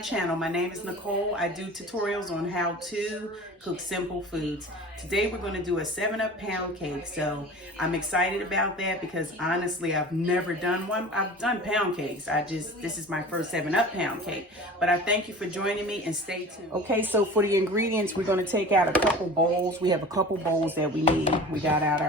channel. My name is Nicole. I do tutorials on how to cook simple foods. Today we're going to do a 7-Up pound cake. So I'm excited about that because honestly I've never done one. I've done pound cakes. This is my first 7-Up pound cake. But I thank you for joining me and stay tuned. Okay, so for the ingredients we're going to take out a couple bowls. We have a couple bowls that we need. We got out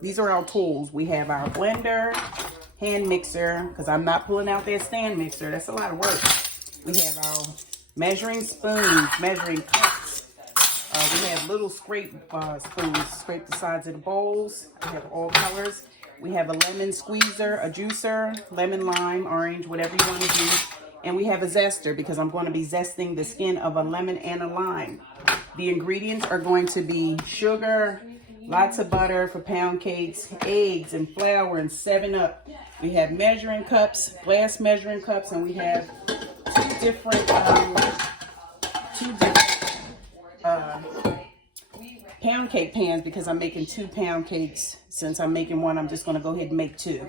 these are our tools. We have our blender, hand mixer, because I'm not pulling out that stand mixer. That's a lot of work. We have our measuring spoons, measuring cups. We have little scrape spoons, scrape the sides of the bowls. We have all colors. We have a lemon squeezer, a juicer, lemon, lime, orange, whatever you want to do. And we have a zester because I'm going to be zesting the skin of a lemon and a lime. The ingredients are going to be sugar, lots of butter for pound cakes, eggs and flour, and 7-Up. We have measuring cups, glass measuring cups, and we have two different pound cake pans because I'm making 2 pound cakes. Since I'm making one, I'm just going to go ahead and make 2.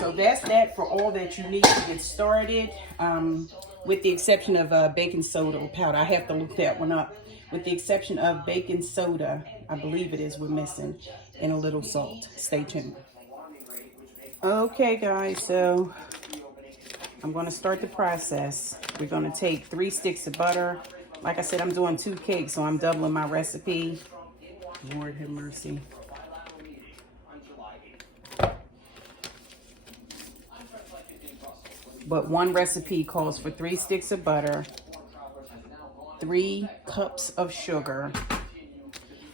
So that's that for all that you need to get started, with the exception of baking soda or powder. I have to look that one up. With the exception of baking soda, I believe it is, we're missing, and a little salt. Stay tuned. Okay guys, so I'm going to start the process. We're going to take 3 sticks of butter. Like I said, I'm doing 2 cakes, so I'm doubling my recipe. Lord have mercy. But one recipe calls for 3 sticks of butter, 3 cups of sugar,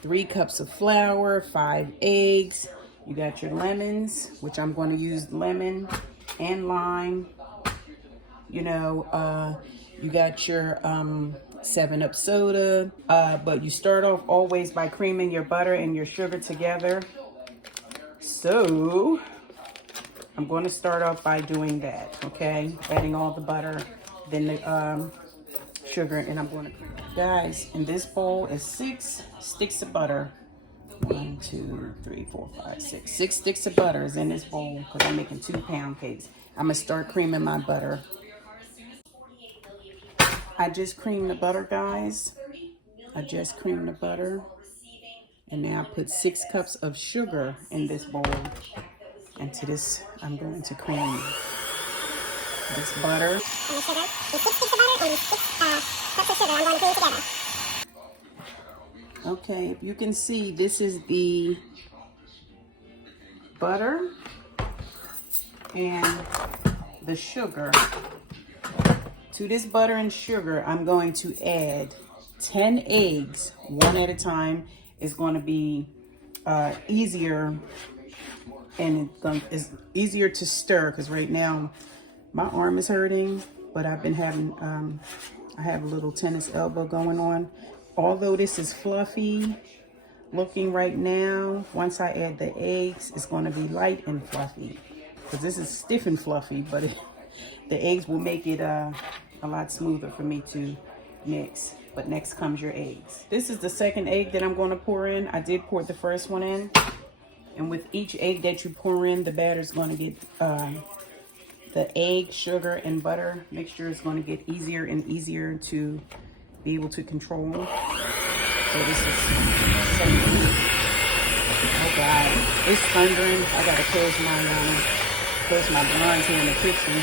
3 cups of flour, 5 eggs. You got your lemons, which I'm going to use lemon and lime. You know, you got your 7-Up soda. But you start off always by creaming your butter and your sugar together. So I'm going to start off by doing that, okay? Adding all the butter, then the sugar, and I'm going to cream. Guys, in this bowl is 6 sticks of butter. 1, 2, 3, 4, 5, 6. 6 sticks of butter is in this bowl because I'm making 2 pound cakes. I'm going to start creaming my butter. I just creamed the butter, guys. I just creamed the butter. And now I put 6 cups of sugar in this bowl. And to this, I'm going to cream this butter. Okay, if you can see, this is the butter and the sugar. To this butter and sugar, I'm going to add 10 eggs, one at a time. It's going to be easier, and it's easier to stir because right now my arm is hurting, but I've been having, I have a little tennis elbow going on. Although this is fluffy looking right now, once I add the eggs, it's going to be light and fluffy. Because this is stiff and fluffy, but the eggs will make it a lot smoother for me to mix. But next comes your eggs. This is the second egg that I'm going to pour in. I did pour the first one in. And with each egg that you pour in, the batter is going to get, the egg, sugar, and butter mixture is going to get easier and easier to be able to control. So this is so neat. Oh God, it's thundering. I gotta close my blinds here in the kitchen.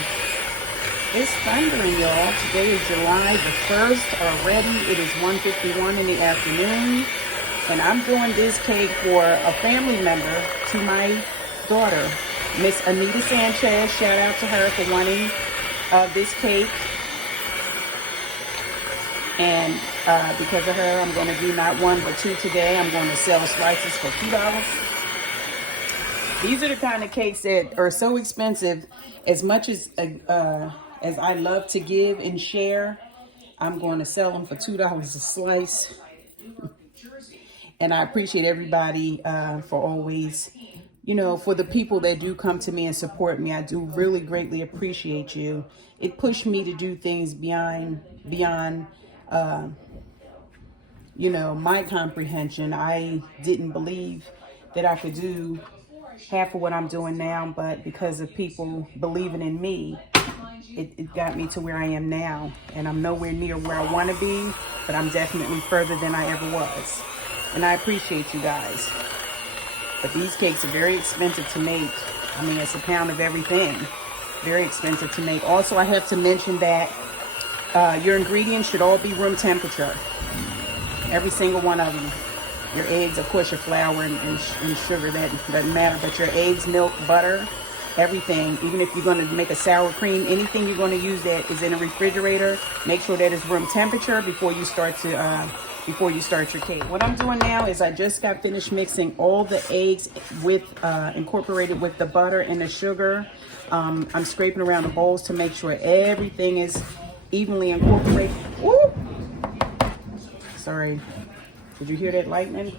It's thundering, y'all. Today is July the 1st already. It is 1:51 in the afternoon. And I'm doing this cake for a family member to my daughter, Miss Anita Sanchez. Shout out to her for wanting this cake. And because of her, I'm going to do not 1 but 2 today. I'm going to sell slices for $2. These are the kind of cakes that are so expensive. As much as I love to give and share, I'm going to sell them for $2 a slice. And I appreciate everybody for always, you know, for the people that do come to me and support me. I do really greatly appreciate you. It pushed me to do things beyond you know, my comprehension. I didn't believe that I could do half of what I'm doing now, but because of people believing in me, it got me to where I am now. And I'm nowhere near where I want to be, but I'm definitely further than I ever was. And I appreciate you guys. But these cakes are very expensive to make. I mean, it's a pound of everything. Very expensive to make. Also, I have to mention that your ingredients should all be room temperature. Every single one of them. Your eggs, of course, your flour and sugar, that doesn't matter. But your eggs, milk, butter, everything. Even if you're going to make a sour cream, anything you're going to use that is in a refrigerator, make sure that it's room temperature before you start your cake. What I'm doing now is I just got finished mixing all the eggs with incorporated with the butter and the sugar. I'm scraping around the bowls to make sure everything is evenly incorporated. Woo! Sorry. Did you hear that lightning?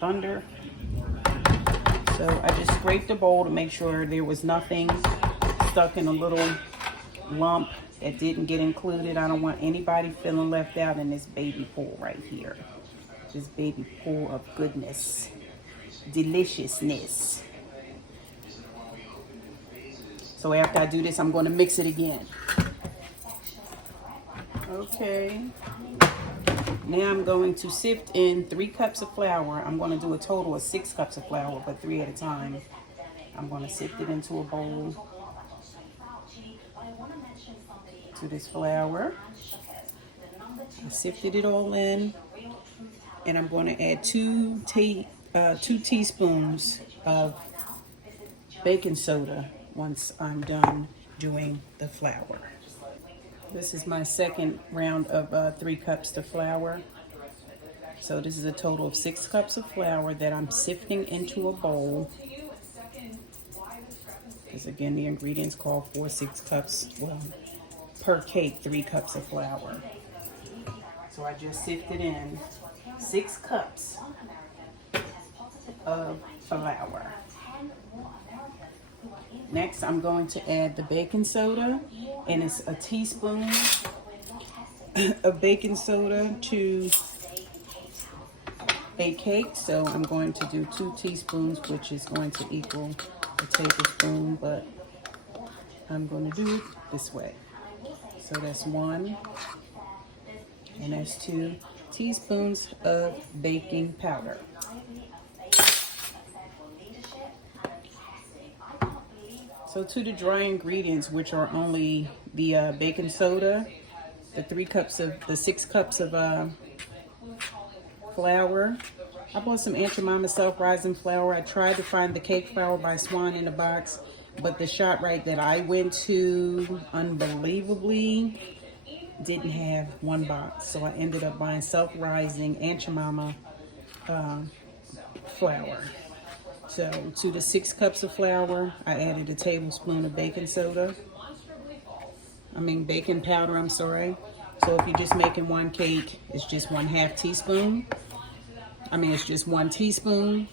Thunder? So I just scraped the bowl to make sure there was nothing stuck in a little lump that didn't get included. I don't want anybody feeling left out in this baby pool right here. This baby pool of goodness, deliciousness. So after I do this, I'm going to mix it again. Okay. Now I'm going to sift in 3 cups of flour. I'm going to do a total of 6 cups of flour, but 3 at a time. I'm going to sift it into a bowl. To this flour. I sifted it all in, and I'm going to add 2 teaspoons of baking soda once I'm done doing the flour. This is my second round of 3 cups of flour. So this is a total of 6 cups of flour that I'm sifting into a bowl. Because again, the ingredients call for 6 cups, well, per cake, 3 cups of flour. So I just sifted in 6 cups of flour. Next, I'm going to add the baking soda, and it's a teaspoon of baking soda to a cake. So I'm going to do 2 teaspoons, which is going to equal a tablespoon, but I'm going to do it this way. So that's 1, and that's 2 teaspoons of baking powder. So to the dry ingredients, which are only the baking soda, the 6 cups of flour. I bought some Aunt Jemima self-rising flour. I tried to find the cake flour by Swan in a box, but the ShopRite that I went to, unbelievably, didn't have 1 box. So I ended up buying self-rising Aunt Jemima flour. So to the 6 cups of flour, I added a tablespoon of baking powder, I'm sorry. So if you're just making 1 cake, it's just 1/2 teaspoon. It's just 1 teaspoon.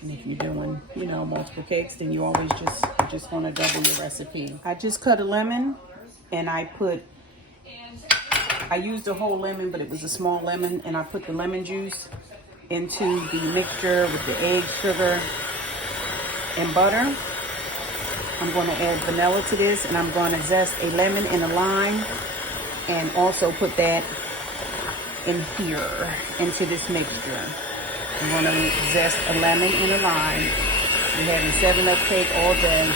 And if you're doing, multiple cakes, then you always just want to double your recipe. I just cut a lemon, and I used a whole lemon, but it was a small lemon, and I put the lemon juice into the mixture with the egg, sugar, and butter. I'm going to add vanilla to this, and I'm going to zest a lemon and a lime, and also put that in here, into this mixture. I'm going to zest a lemon and a lime. We're having 7-Up cake all day.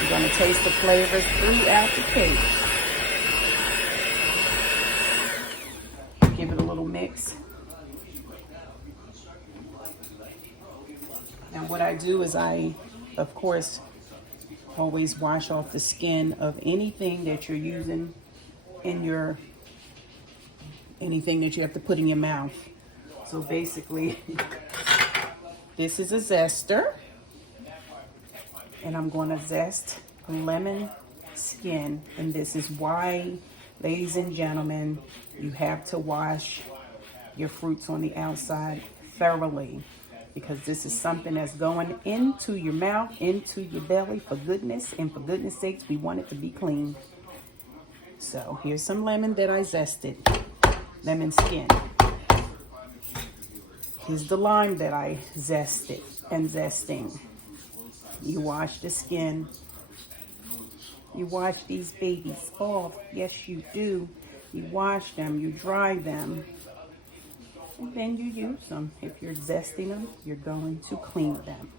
You're going to taste the flavors throughout the cake. Give it a little mix. Now what I do is I, of course, always wash off the skin of anything that you're using in your, anything that you have to put in your mouth. So basically, this is a zester, and I'm going to zest lemon skin. And this is why, ladies and gentlemen, you have to wash your fruits on the outside thoroughly, because this is something that's going into your mouth, into your belly for goodness, and for goodness sakes, we want it to be clean. So here's some lemon that I zested, lemon skin. Here's the lime that I zested and zesting. You wash the skin You wash these babies off. Yes, you do. You wash them, you dry them, and then you use them. If you're zesting them, you're going to clean them.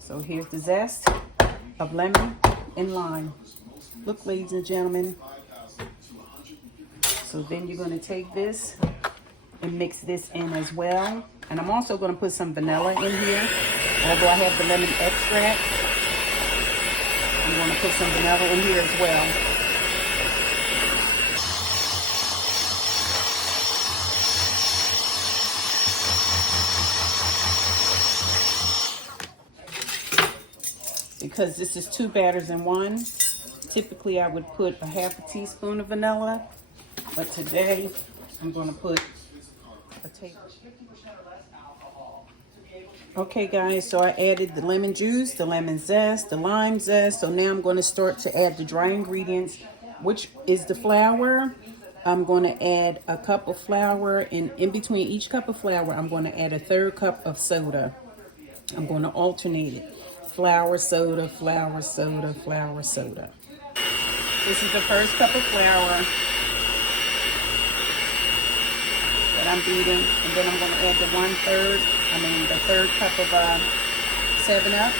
So here's the zest of lemon and lime. Look, ladies and gentlemen. So then you're going to take this and mix this in as well. And I'm also going to put some vanilla in here. Although I have the lemon extract, I'm going to put some vanilla in here as well. Because this is 2 batters in one, typically I would put a half a teaspoon of vanilla, but today I'm going to put a tablespoon. Okay guys, so I added the lemon juice, the lemon zest, the lime zest. So now I'm going to start to add the dry ingredients, which is the flour. I'm going to add a cup of flour, and in between each cup of flour, I'm going to add a 1/3 cup of soda. I'm going to alternate it. Flour, soda, flour, soda, flour, soda. This is the first cup of flour that I'm beating, and then I'm going to add the 1/3 cup of 7-Up,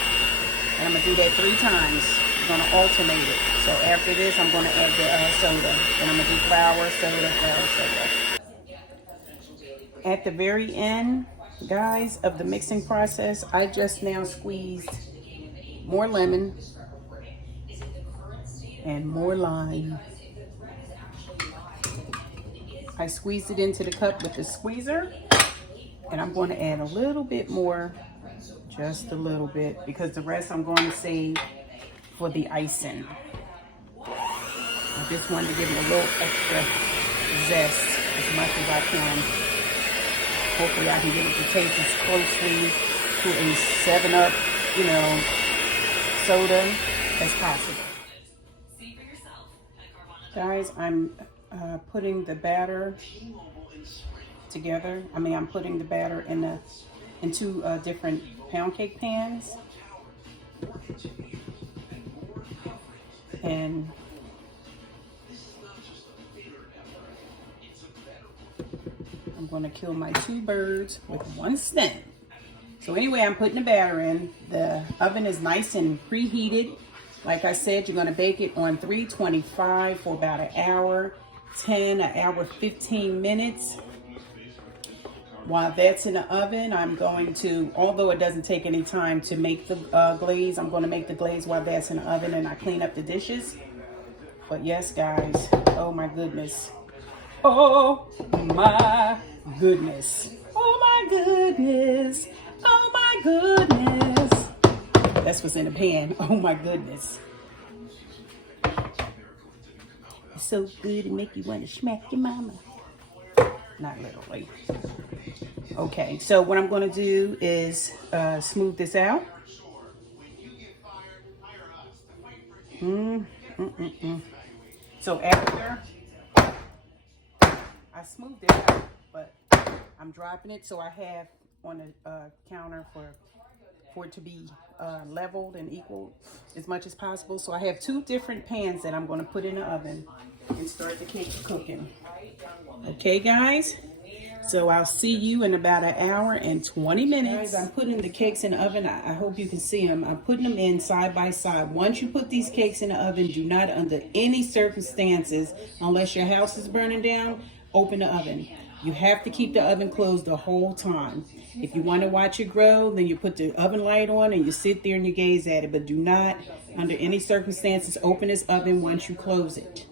and I'm going to do that 3 times. I'm going to alternate it. So after this, I'm going to add the soda, and I'm going to do flour, soda, flour, soda. At the very end, guys, of the mixing process, I just now squeezed more lemon and more lime. I squeezed it into the cup with the squeezer, and I'm going to add a little bit more, just a little bit, because the rest I'm going to save for the icing. I just wanted to give it a little extra zest as much as I can. Hopefully I can get it to taste as closely to a 7-Up, soda as possible. Guys, I'm putting the batter together. I'm putting the batter in 2 different pound cake pans. And I'm going to kill my 2 birds with 1 stone. So anyway, I'm putting the batter in. The oven is nice and preheated. Like I said, you're going to bake it on 325 for about 1 hour, 1 hour 15 minutes. While that's in the oven, I'm going to, although it doesn't take any time to make the glaze, I'm going to make the glaze while that's in the oven, and I clean up the dishes. But yes, guys, oh my goodness. Oh my goodness. Oh my goodness. Oh my goodness. That's what's in the pan. Oh my goodness. It's so good it make you want to smack your mama. Not literally. Okay, so what I'm going to do is smooth this out. So after I smoothed it out, but I'm dropping it so I have on the counter for it to be leveled and equal as much as possible. So I have 2 different pans that I'm going to put in the oven and start the cake cooking. Okay, guys? So I'll see you in about 1 hour and 20 minutes. Guys, I'm putting the cakes in the oven. I hope you can see them. I'm putting them in side by side. Once you put these cakes in the oven, do not, under any circumstances, unless your house is burning down, open the oven. You have to keep the oven closed the whole time. If you want to watch it grow, then you put the oven light on and you sit there and you gaze at it. But do not, under any circumstances, open this oven once you close it.